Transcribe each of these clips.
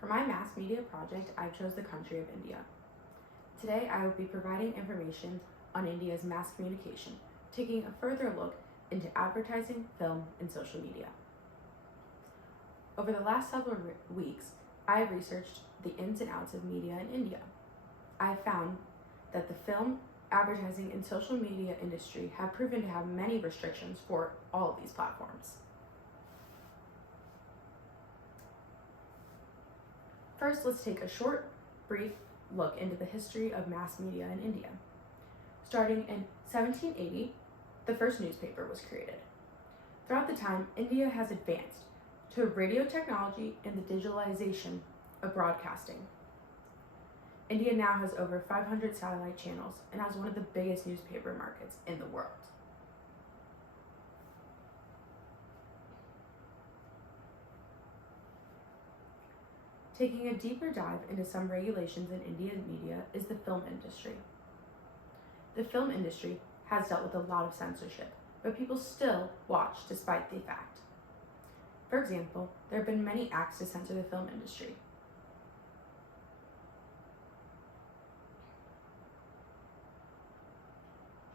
For my mass media project, I chose the country of India. Today, I will be providing information on India's mass communication, taking a further look into advertising, film, and social media. Over the last several weeks, I have researched the ins and outs of media in India. I have found that the film, advertising, and social media industry have proven to have many restrictions for all of these platforms. First, let's take a short, brief look into the history of mass media in India. Starting in 1780, the first newspaper was created. Throughout the time, India has advanced to radio technology and the digitalization of broadcasting. India now has over 500 satellite channels and has one of the biggest newspaper markets in the world. Taking a deeper dive into some regulations in Indian media is the film industry. The film industry has dealt with a lot of censorship, but people still watch despite the fact. For example, there have been many acts to censor the film industry.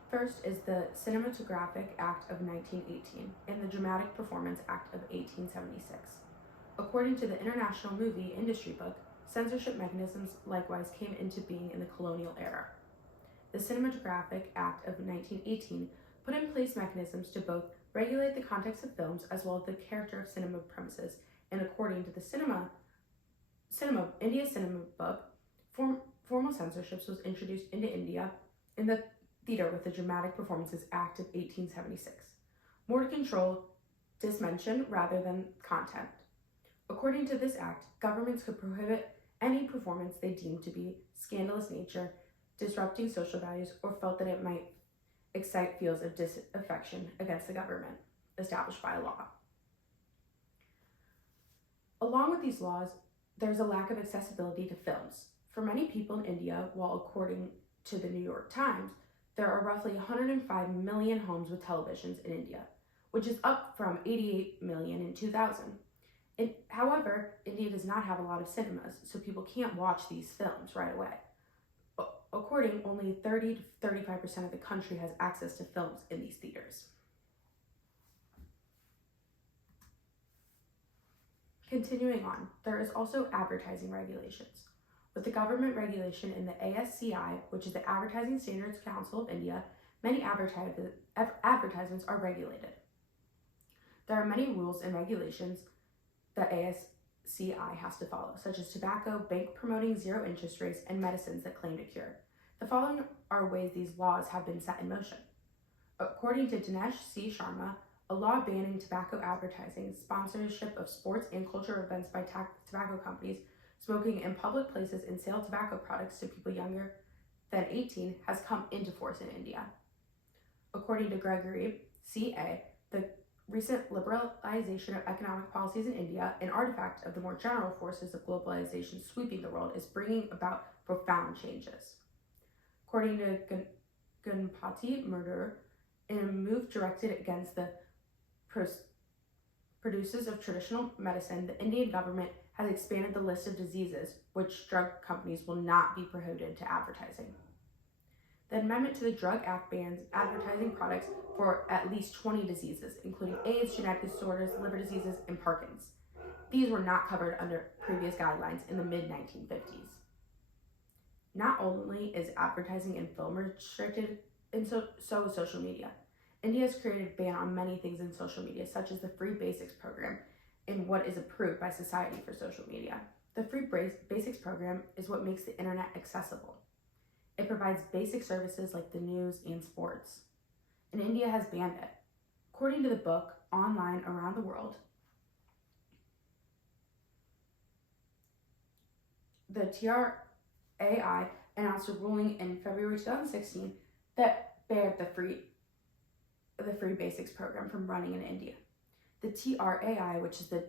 First is the Cinematographic Act of 1918 and the Dramatic Performance Act of 1876. According to the International Movie Industry Book, censorship mechanisms likewise came into being in the colonial era. The Cinematographic Act of 1918 put in place mechanisms to both regulate the context of films as well as the character of cinema premises, and according to the India Cinema Book, formal censorship was introduced into India in the theater with the Dramatic Performances Act of 1876, more to control dimension rather than content. According to this act, governments could prohibit any performance they deemed to be scandalous nature, disrupting social values, or felt that it might excite feelings of disaffection against the government established by law. Along with these laws, there's a lack of accessibility to films. For many people in India, while according to the New York Times, there are roughly 105 million homes with televisions in India, which is up from 88 million in 2000. However, India does not have a lot of cinemas, so people can't watch these films right away. According, only 30 to 35% of the country has access to films in these theaters. Continuing on, there is also advertising regulations. With the government regulation in the ASCI, which is the Advertising Standards Council of India, many advertisements are regulated. There are many rules and regulations that ASCI has to follow, such as tobacco, bank promoting zero interest rates, and medicines that claim to cure. The following are ways these laws have been set in motion. According to Dinesh C. Sharma, a law banning tobacco advertising, sponsorship of sports and cultural events by tobacco companies, smoking in public places, and sale of tobacco products to people younger than 18 has come into force in India. According to Gregory C.A., the recent liberalization of economic policies in India, an artifact of the more general forces of globalization sweeping the world, is bringing about profound changes. According to Ganpati Murder, in a move directed against the producers of traditional medicine, the Indian government has expanded the list of diseases which drug companies will not be prohibited to advertising. The amendment to the Drug Act bans advertising products for at least 20 diseases, including AIDS, genetic disorders, liver diseases, and Parkinson's. These were not covered under previous guidelines in the mid-1950s. Not only is advertising in film restricted, and so is social media. India has created a ban on many things in social media, such as the Free Basics program and what is approved by Society for Social Media. The Free Basics program is what makes the internet accessible. It provides basic services like the news and sports. And India has banned it. According to the book, Online Around the World, the TRAI announced a ruling in February 2016 that barred the Free Basics program from running in India. The TRAI, which is the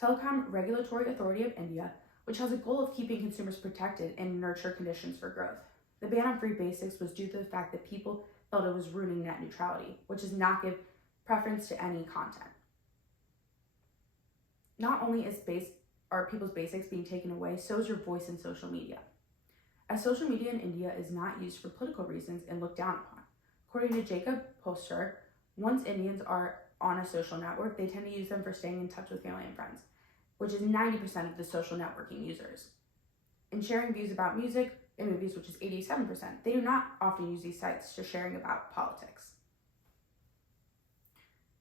Telecom Regulatory Authority of India, which has a goal of keeping consumers protected and nurture conditions for growth. The ban on Free Basics was due to the fact that people felt it was ruining net neutrality, which does not give preference to any content. Not only is are people's basics being taken away, so is your voice in social media. As social media in India is not used for political reasons and looked down upon. According to Jacob Poster, once Indians are on a social network, they tend to use them for staying in touch with family and friends, which is 90% of the social networking users. In sharing views about music and movies, which is 87%, they do not often use these sites to sharing about politics.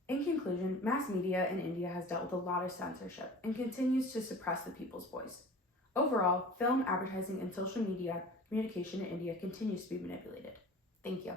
In conclusion, mass media in India has dealt with a lot of censorship and continues to suppress the people's voice. Overall, film, advertising, and social media communication in India continues to be manipulated. Thank you.